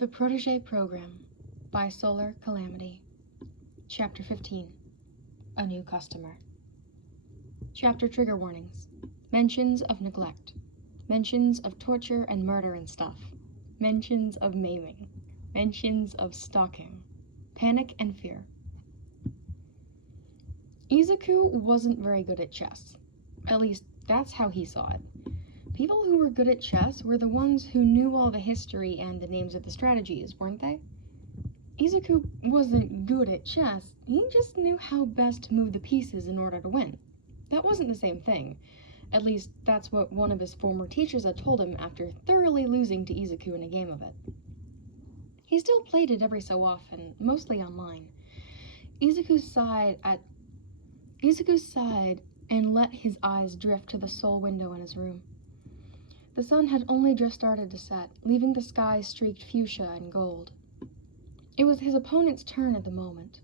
The Protege Program by Solar Calamity. Chapter 15. A New Customer. Chapter trigger warnings. Mentions of neglect. Mentions of torture and murder and stuff. Mentions of maiming. Mentions of stalking. Panic and fear. Izuku wasn't very good at chess. At least, that's how he saw it. People who were good at chess were the ones who knew all the history and the names of the strategies, weren't they? Izuku wasn't good at chess, he just knew how best to move the pieces in order to win. That wasn't the same thing. At least, that's what one of his former teachers had told him after thoroughly losing to Izuku in a game of it. He still played it every so often, mostly online. Izuku sighed and let his eyes drift to the sole window in his room. The sun had only just started to set, leaving the sky streaked fuchsia and gold. It was his opponent's turn at the moment.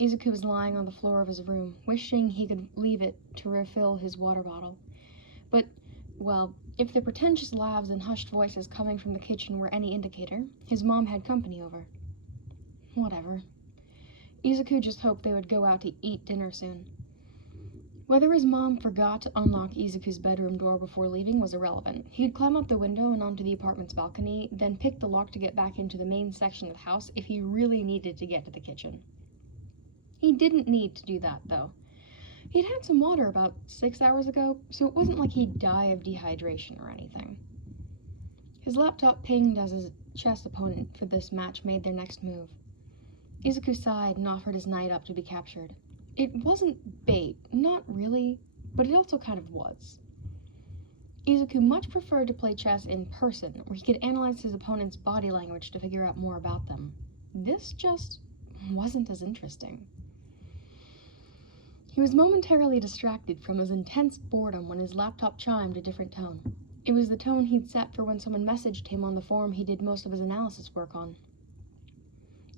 Izuku was lying on the floor of his room, wishing he could leave it to refill his water bottle. But, well, if the pretentious laughs and hushed voices coming from the kitchen were any indicator, his mom had company over. Whatever. Izuku just hoped they would go out to eat dinner soon. Whether his mom forgot to unlock Izuku's bedroom door before leaving was irrelevant. He'd climb up the window and onto the apartment's balcony, then pick the lock to get back into the main section of the house if he really needed to get to the kitchen. He didn't need to do that, though. He'd had some water about 6 hours ago, so it wasn't like he'd die of dehydration or anything. His laptop pinged as his chess opponent for this match made their next move. Izuku sighed and offered his knight up to be captured. It wasn't bait, not really, but it also kind of was. Izuku much preferred to play chess in person, where he could analyze his opponent's body language to figure out more about them. This just wasn't as interesting. He was momentarily distracted from his intense boredom when his laptop chimed a different tone. It was the tone he'd set for when someone messaged him on the forum he did most of his analysis work on.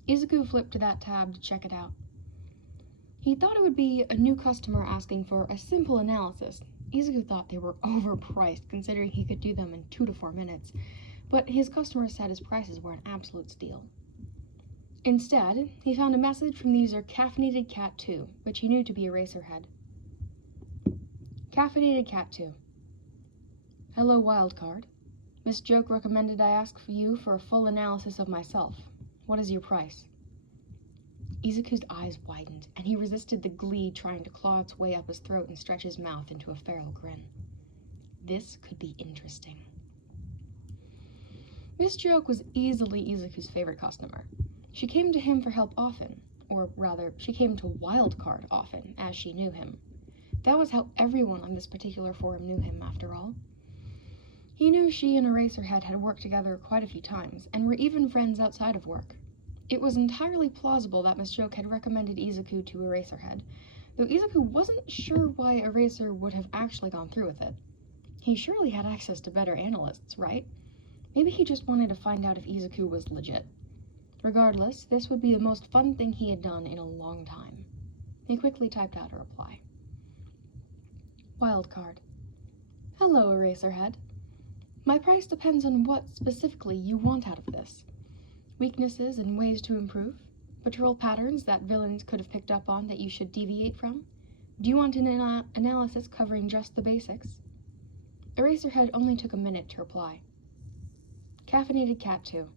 Izuku flipped to that tab to check it out. He thought it would be a new customer asking for a simple analysis. Izuku thought they were overpriced, considering he could do them in 2 to 4 minutes, but his customer said his prices were an absolute steal. Instead, he found a message from the user Caffeinated Cat 2, which he knew to be Eraserhead. Caffeinated Cat 2. Hello, Wildcard. Miss Joke recommended I ask for you for a full analysis of myself. What is your price? Izuku's eyes widened, and he resisted the glee trying to claw its way up his throat and stretch his mouth into a feral grin. This could be interesting. Miss Joke was easily Izuku's favorite customer. She came to him for help often, or rather, she came to Wildcard often, as she knew him. That was how everyone on this particular forum knew him, after all. He knew she and Eraserhead had worked together quite a few times, and were even friends outside of work. It was entirely plausible that Miss Joke had recommended Izuku to Eraserhead, though Izuku wasn't sure why Eraser would have actually gone through with it. He surely had access to better analysts, right? Maybe he just wanted to find out if Izuku was legit. Regardless, this would be the most fun thing he had done in a long time. He quickly typed out a reply. Wildcard. Hello, Eraserhead. My price depends on what specifically you want out of this. Weaknesses and ways to improve? Patrol patterns that villains could have picked up on that you should deviate from? Do you want an analysis covering just the basics? Eraserhead only took a minute to reply. Caffeinated Cat 2.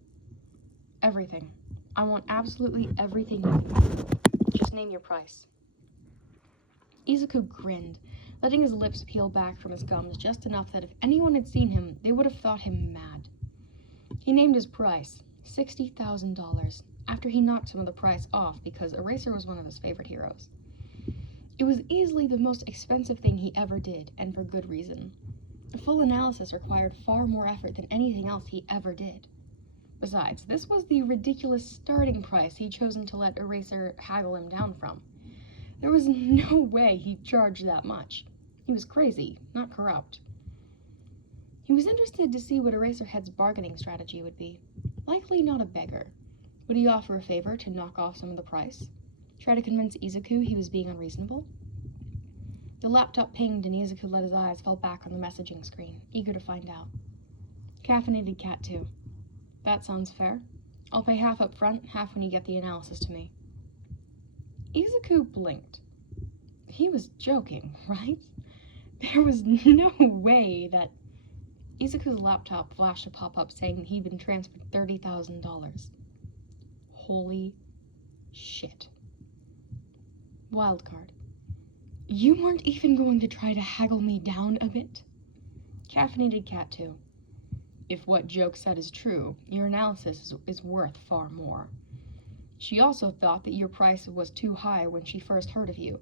Everything. I want absolutely everything you can. Just name your price. Izuku grinned, letting his lips peel back from his gums just enough that if anyone had seen him, they would have thought him mad. He named his price. $60,000, after he knocked some of the price off because Eraser was one of his favorite heroes. It was easily the most expensive thing he ever did, and for good reason. A full analysis required far more effort than anything else he ever did. Besides, this was the ridiculous starting price he'd chosen to let Eraser haggle him down from. There was no way he'd charge that much. He was crazy, not corrupt. He was interested to see what Eraserhead's bargaining strategy would be. Likely not a beggar. Would he offer a favor to knock off some of the price? Try to convince Izuku he was being unreasonable? The laptop pinged and Izuku let his eyes fall back on the messaging screen, eager to find out. Caffeinated Cat 2. That sounds fair. I'll pay half up front, half when you get the analysis to me. Izuku blinked. He was joking, right? There was no way that... Izuku's laptop flashed a pop-up saying that he'd been transferred $30,000. Holy shit. Wildcard. You weren't even going to try to haggle me down a bit? Caffeinated Cat 2. If what Joke said is true, your analysis is worth far more. She also thought that your price was too high when she first heard of you,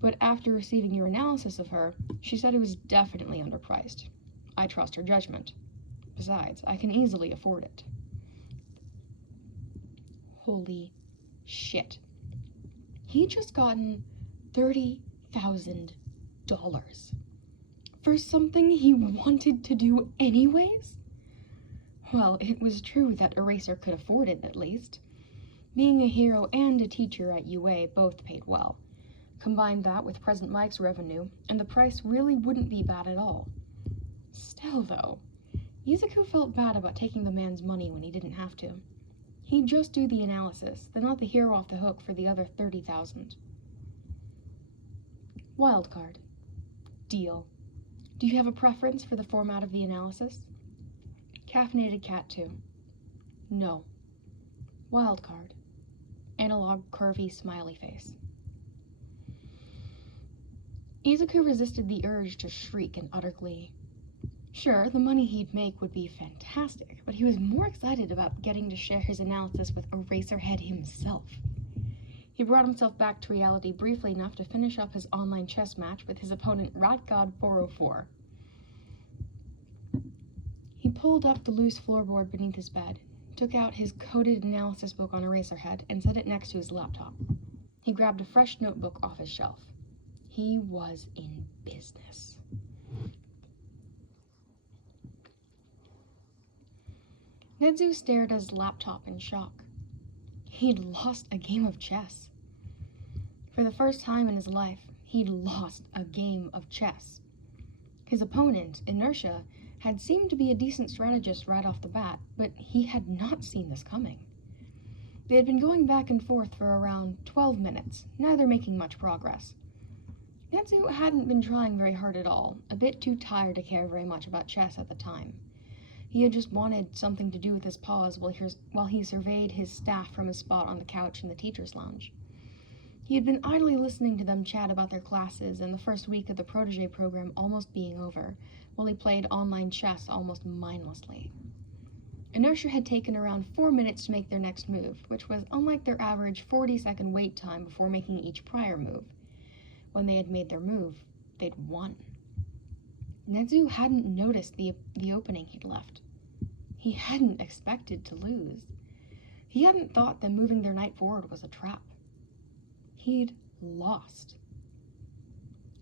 but after receiving your analysis of her, she said it was definitely underpriced. I trust her judgment. Besides, I can easily afford it. Holy shit. He'd just gotten $30,000 for something he wanted to do anyways? Well, it was true that Eraser could afford it, at least. Being a hero and a teacher at UA both paid well. Combine that with Present Mike's revenue, and the price really wouldn't be bad at all. Still, though, Izuku felt bad about taking the man's money when he didn't have to. He'd just do the analysis, then let the hero off the hook for the other $30,000. Wildcard. Deal. Do you have a preference for the format of the analysis? Caffeinated Cat 2. No. Wildcard. Analog curvy smiley face. Izuku resisted the urge to shriek in utter glee. Sure, the money he'd make would be fantastic, but he was more excited about getting to share his analysis with Eraserhead himself. He brought himself back to reality briefly enough to finish up his online chess match with his opponent RatGod404. He pulled up the loose floorboard beneath his bed, took out his coded analysis book on Eraserhead, and set it next to his laptop. He grabbed a fresh notebook off his shelf. He was in business. Nezu stared at his laptop in shock. He'd lost a game of chess. For the first time in his life, he'd lost a game of chess. His opponent, Inertia, had seemed to be a decent strategist right off the bat, but he had not seen this coming. They had been going back and forth for around 12 minutes, neither making much progress. Nezu hadn't been trying very hard at all, a bit too tired to care very much about chess at the time. He had just wanted something to do with his pause while he surveyed his staff from his spot on the couch in the teacher's lounge. He had been idly listening to them chat about their classes and the first week of the Protege Program almost being over, while he played online chess almost mindlessly. Inertia had taken around 4 minutes to make their next move, which was unlike their average 40-second wait time before making each prior move. When they had made their move, they'd won. Nezu hadn't noticed the opening he'd left. He hadn't expected to lose. He hadn't thought that moving their knight forward was a trap. He'd lost.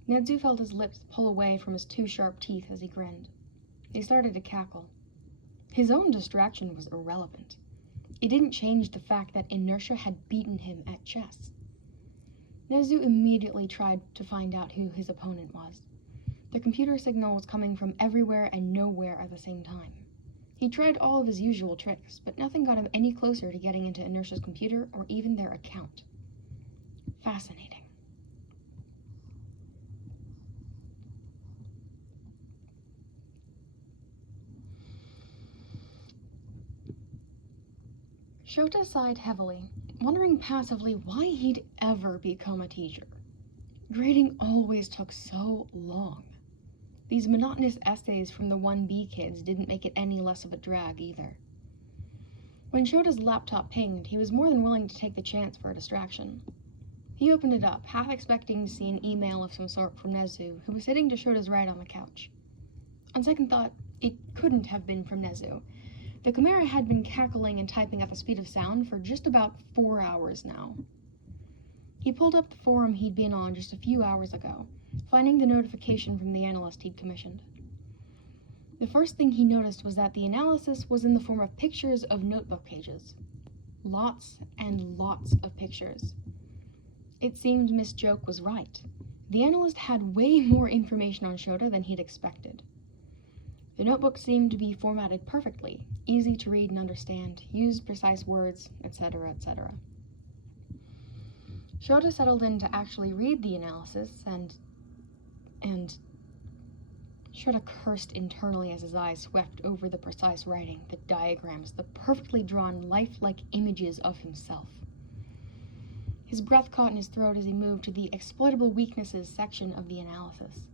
Nezu felt his lips pull away from his two sharp teeth as he grinned. He started to cackle. His own distraction was irrelevant. It didn't change the fact that Inertia had beaten him at chess. Nezu immediately tried to find out who his opponent was. The computer signal was coming from everywhere and nowhere at the same time. He tried all of his usual tricks, but nothing got him any closer to getting into Inertia's computer or even their account. Fascinating. Shota sighed heavily, wondering passively why he'd ever become a teacher. Grading always took so long. These monotonous essays from the 1B kids didn't make it any less of a drag either. When Shota's laptop pinged, he was more than willing to take the chance for a distraction. He opened it up, half expecting to see an email of some sort from Nezu, who was sitting to Shota's right on the couch. On second thought, it couldn't have been from Nezu. The Chimera had been cackling and typing at the speed of sound for just about 4 hours now. He pulled up the forum he'd been on just a few hours ago, finding the notification from the analyst he'd commissioned. The first thing he noticed was that the analysis was in the form of pictures of notebook pages. Lots and lots of pictures. It seemed Miss Joke was right. The analyst had way more information on Shota than he'd expected. The notebook seemed to be formatted perfectly, easy to read and understand, used precise words, etc., etc. Shota settled in to actually read the analysis, and Shota cursed internally as his eyes swept over the precise writing, the diagrams, the perfectly drawn, lifelike images of himself. His breath caught in his throat as he moved to the exploitable weaknesses section of the analysis.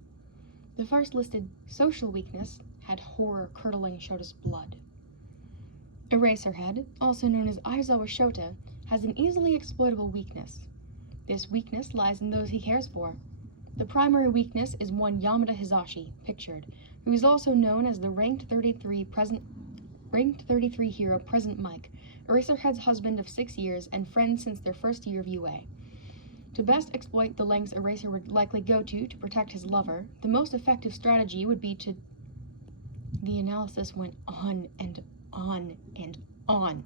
The first listed social weakness had horror curdling Shota's blood. Eraserhead, also known as Aizawa Shota, has an easily exploitable weakness. This weakness lies in those he cares for. The primary weakness is one Yamada Hizashi, pictured, who is also known as the ranked 33 hero Present Mike, Eraserhead's husband of 6 years and friend since their first year of UA. To best exploit the lengths Eraser would likely go to protect his lover, the most effective strategy would be to... The analysis went on and on and on.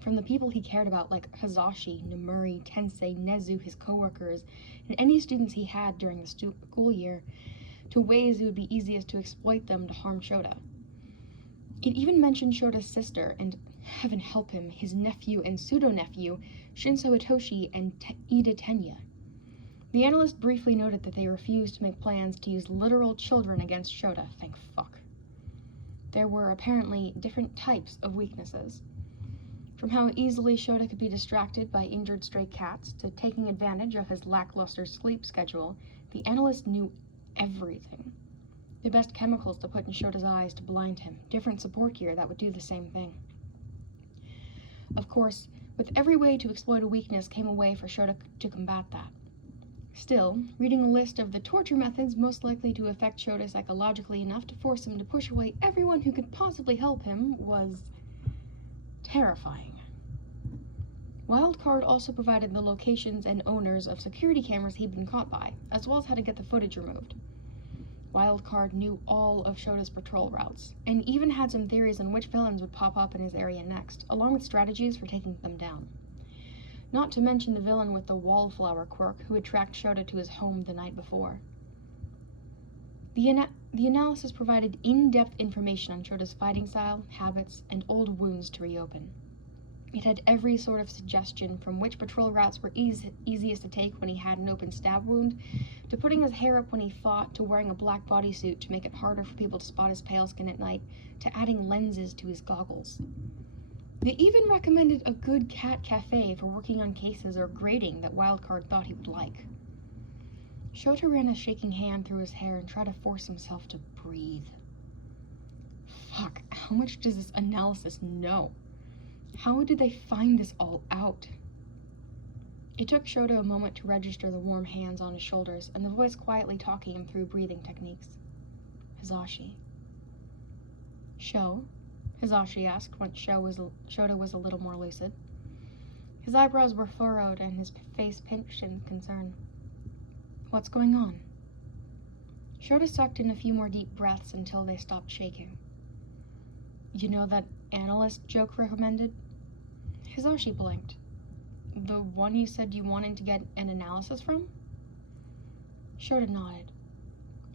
From the people he cared about, like Hizashi, Nomuri, Tensei, Nezu, his coworkers, and any students he had during the school year, to ways it would be easiest to exploit them to harm Shota. It even mentioned Shota's sister, and heaven help him, his nephew and pseudo-nephew, Shinso Itoshi and Ida Tenya. The analyst briefly noted that they refused to make plans to use literal children against Shota, thank fuck. There were apparently different types of weaknesses. From how easily Shota could be distracted by injured stray cats to taking advantage of his lackluster sleep schedule, the analyst knew everything. The best chemicals to put in Shota's eyes to blind him, different support gear that would do the same thing. Of course, with every way to exploit a weakness came a way for Shota to combat that. Still, reading a list of the torture methods most likely to affect Shota psychologically enough to force him to push away everyone who could possibly help him was terrifying. Wildcard also provided the locations and owners of security cameras he'd been caught by, as well as how to get the footage removed. Wildcard knew all of Shota's patrol routes, and even had some theories on which villains would pop up in his area next, along with strategies for taking them down. Not to mention the villain with the wallflower quirk who had tracked Shota to his home the night before. The analysis provided in-depth information on Shota's fighting style, habits, and old wounds to reopen. It had every sort of suggestion from which patrol routes were easiest to take when he had an open stab wound, to putting his hair up when he fought, to wearing a black bodysuit to make it harder for people to spot his pale skin at night, to adding lenses to his goggles. They even recommended a good cat cafe for working on cases or grading that Wildcard thought he would like. Shota ran a shaking hand through his hair and tried to force himself to breathe. Fuck, how much does this analysis know? How did they find this all out? It took Shota a moment to register the warm hands on his shoulders and the voice quietly talking him through breathing techniques. Hizashi. Sho? Hizashi asked once Shota was a little more lucid. His eyebrows were furrowed and his face pinched in concern. What's going on? Shota sucked in a few more deep breaths until they stopped shaking. You know that analyst joke recommended? Hizashi blinked. The one you said you wanted to get an analysis from? Shota nodded.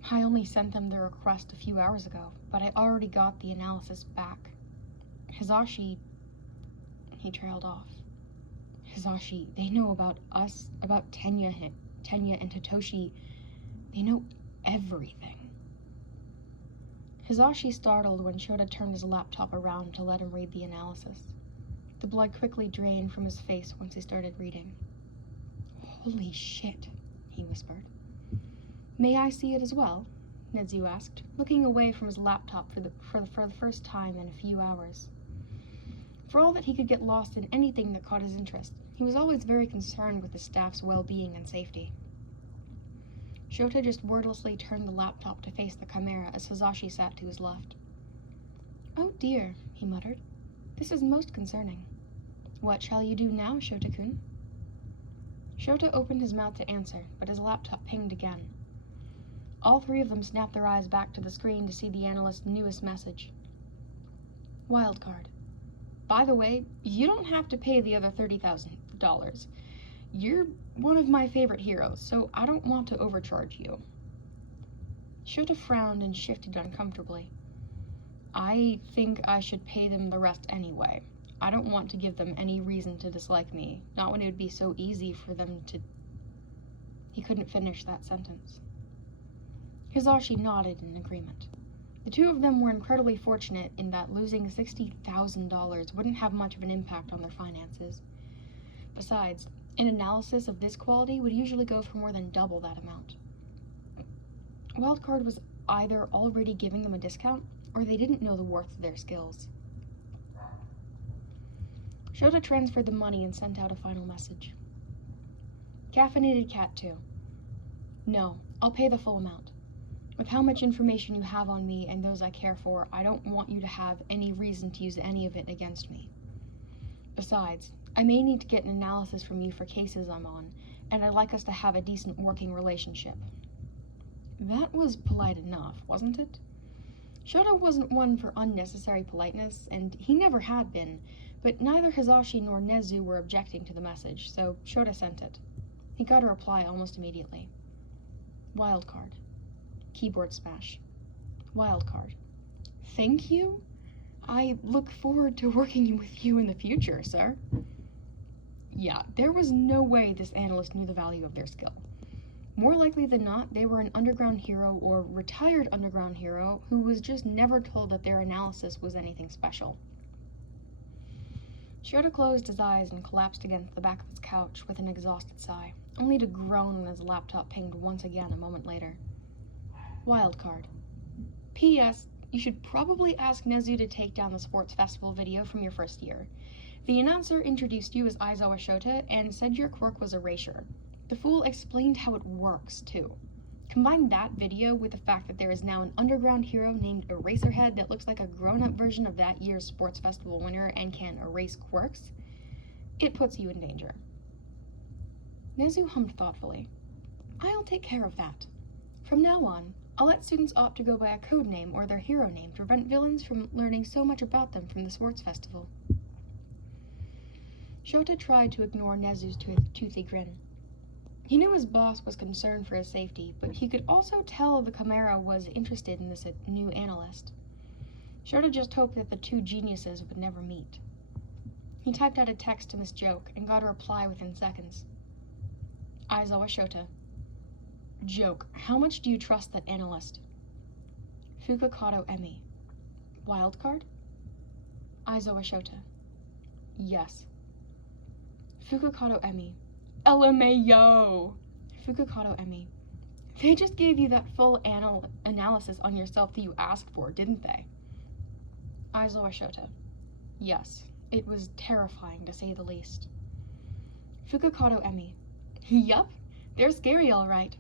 I only sent them the request a few hours ago, but I already got the analysis back. Hizashi... He trailed off. Hizashi, they know about us, about Tenya and Hitoshi. They know everything. Hizashi startled when Shota turned his laptop around to let him read the analysis. The blood quickly drained from his face once he started reading. Holy shit, he whispered. May I see it as well? Nezu asked, looking away from his laptop for the first time in a few hours. For all that he could get lost in anything that caught his interest, he was always very concerned with his staff's well-being and safety. Shota just wordlessly turned the laptop to face the Chimera as Hizashi sat to his left. Oh dear, he muttered. This is most concerning. What shall you do now, Shota-kun? Shota opened his mouth to answer, but his laptop pinged again. All three of them snapped their eyes back to the screen to see the analyst's newest message. Wildcard. By the way, you don't have to pay the other $30,000. You're one of my favorite heroes, so I don't want to overcharge you. Shota frowned and shifted uncomfortably. I think I should pay them the rest anyway. I don't want to give them any reason to dislike me, not when it would be so easy for them to... He couldn't finish that sentence. Hizashi nodded in agreement. The two of them were incredibly fortunate in that losing $60,000 wouldn't have much of an impact on their finances. Besides, an analysis of this quality would usually go for more than double that amount. Wildcard was either already giving them a discount, or they didn't know the worth of their skills. Shota transferred the money and sent out a final message. Caffeinated Cat 2. No, I'll pay the full amount. With how much information you have on me and those I care for, I don't want you to have any reason to use any of it against me. Besides, I may need to get an analysis from you for cases I'm on, and I'd like us to have a decent working relationship. That was polite enough, wasn't it? Shota wasn't one for unnecessary politeness, and he never had been, but neither Hizashi nor Nezu were objecting to the message, so Shota sent it. He got a reply almost immediately. Wildcard. Keyboard smash. Wildcard. Thank you? I look forward to working with you in the future, sir. Yeah, there was no way this analyst knew the value of their skill. More likely than not, they were an underground hero or retired underground hero who was just never told that their analysis was anything special. Shota closed his eyes and collapsed against the back of his couch with an exhausted sigh, only to groan when his laptop pinged once again a moment later. Wildcard. P.S. You should probably ask Nezu to take down the sports festival video from your first year. The announcer introduced you as Aizawa Shota and said your quirk was erasure. The fool explained how it works, too. Combine that video with the fact that there is now an underground hero named Eraserhead that looks like a grown-up version of that year's sports festival winner and can erase quirks. It puts you in danger. Nezu hummed thoughtfully. I'll take care of that. From now on, I'll let students opt to go by a code name or their hero name to prevent villains from learning so much about them from the sports festival. Shota tried to ignore Nezu's toothy grin. He knew his boss was concerned for his safety, but he could also tell the Chimera was interested in this new analyst. Shota just hoped that the two geniuses would never meet. He typed out a text to Miss Joke and got a reply within seconds. Aizawa Shota. Joke, how much do you trust that analyst? Fukakato Emi. Wildcard? Aizawa Shota. Yes. Fukakato Emi. LMAO! Fukakato Emi. They just gave you that full analysis on yourself that you asked for, didn't they? Aizawa Shota. Yes, it was terrifying to say the least. Fukakato Emi. Yup, they're scary all right.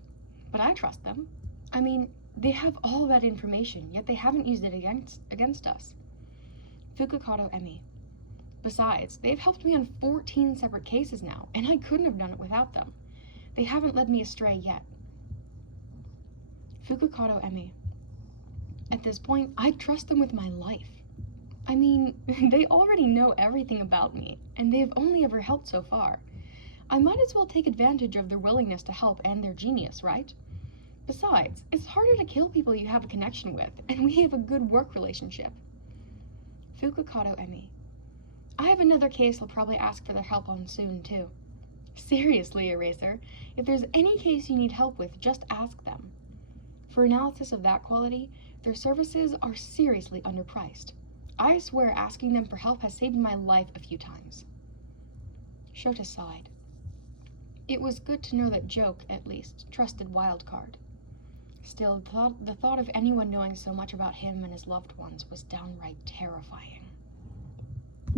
But I trust them. I mean, they have all that information, yet they haven't used it against us. Fukakato Emi. Besides, they've helped me on 14 separate cases now, and I couldn't have done it without them. They haven't led me astray yet. Fukakato Emi. At this point, I trust them with my life. I mean, they already know everything about me, and they've only ever helped so far. I might as well take advantage of their willingness to help and their genius, right? Besides, it's harder to kill people you have a connection with, and we have a good work relationship. Fukakato Emi. I have another case I'll probably ask for their help on soon, too. Seriously, Eraser, if there's any case you need help with, just ask them. For analysis of that quality, their services are seriously underpriced. I swear asking them for help has saved my life a few times. Shota sighed. It was good to know that Joke, at least, trusted Wildcard. Still, the thought of anyone knowing so much about him and his loved ones was downright terrifying.